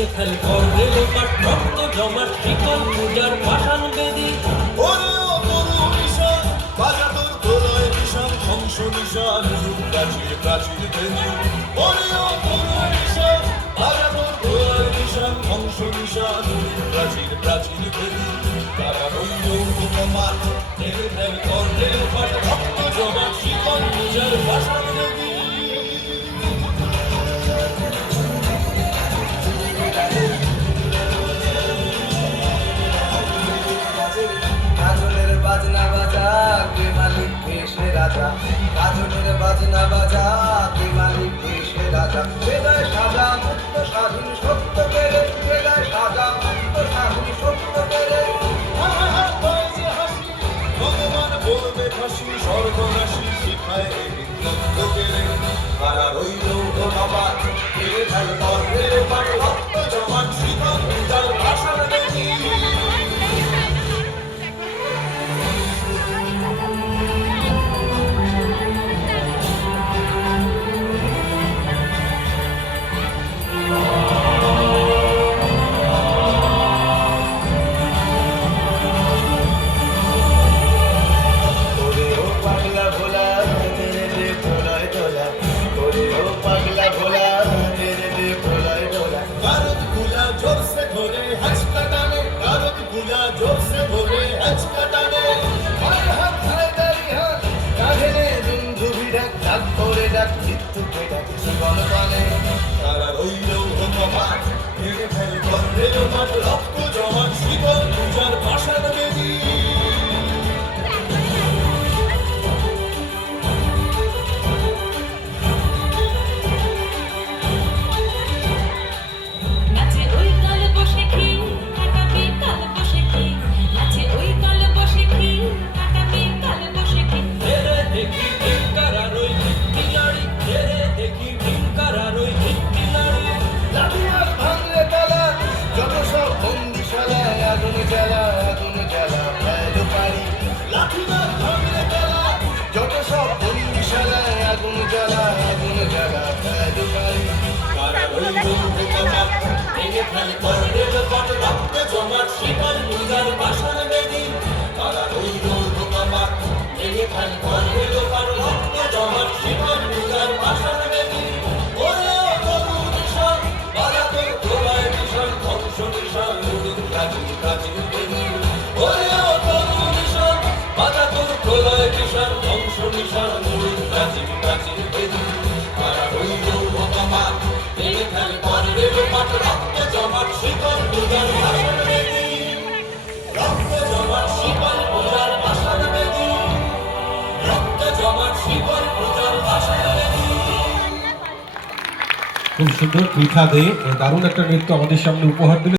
ভেঙে ফেল করবে লোপাট রক্ত জমাট শিকল পূজার পাষাণ বেদি। ওরে ও তরুণ ঈশান বাজা তোর প্রলয় নিশান ধ্বংস নিশান প্রাচীর প্রাচীর বেদি। ওরে ও তরুণ ঈশান বাজা তোর প্রলয় নিশান ধ্বংস নিশান প্রাচীর প্রাচীর বেদি। তারা রইল উপমাত ভেঙে ফেল করবে লোপাট রক্ত জমাট শিকল পূজার পাষাণ বেদি। গাজনের বাজনা বাজা কে মালিক দেশে রাজা, গাজনের বাজনা বাজা কে মালিক দেশে রাজা। বেদায় সাজা মুক্ত স্বাধীন সত্য পেরে, বেদায় সাজা মুক্ত স্বাধীন সত্য পেরে। ভগবান বলবে ফাঁসি স্বর্গনাশী শিখায় বিদ্যুৎ কেড়ে। তারা রইল উপমাত ভেঙে ফেল করবে লোপাট রক্ত জমাট শিকল পূজার পাষাণ বেদি। তারা রইল উপমাত ভেঙে ফেল করবে লোপাট রক্ত জমাট শিকল পূজার পাষাণ বেদি। নাচে ওই কাল বসে কি কাটাবি কাল বসে কি, নাচে ওই কাল বসে কি কাটাবি কাল বসে কি। তেরে দেখি ভিক্ষার আর ওই ভিত্তি নারী, তেরে দেখি ভিক্ষার আর ওই ভিত্তি নারী। লাঠিমার ভাঙলে তালা যত সব বন্দিশালায় আগুন জ্বালা আগুন জ্বালা ফেল পারি। লাঠিমার ভাঙলে তালা যত সব বন্দিশালায় আগুন জ্বালা আগুন জ্বালা ফেল পারি। তারা রইল উপমাত ভেঙে ফেল করবে লোপাট রক্ত জমাট শিকল পূজার পাষাণ বেদি। তারা রইল উপমাত ভেঙে ফেল করবে লোপাট রক্ত জমাট শিকল পূজার পাষাণ বেদি। ওরে ও তরুণ ঈশান বাজা তোর প্রলয় নিশান ধ্বংস নিশান প্রাচীর প্রাচীর বেদি। ওরে ও তরুণ ঈশান বাজা তোর প্রলয় নিশান ধ্বংস নিশান প্রাচীর প্রাচীর বেদি। তারা রইল উপমাত ভেঙে ফেল করবে লোপাট রক্ত জমাট শিকল পূজার পাষাণ বেদি। রক্ত জমাট শিকল পূজার পাষাণ বেদি। রক্ত জমাট শিকল পূজার পাষাণ বেদি। খুব সুন্দর পৃথা দে দারুণ একটা নৃত্য আমাদের সামনে উপহার দিল।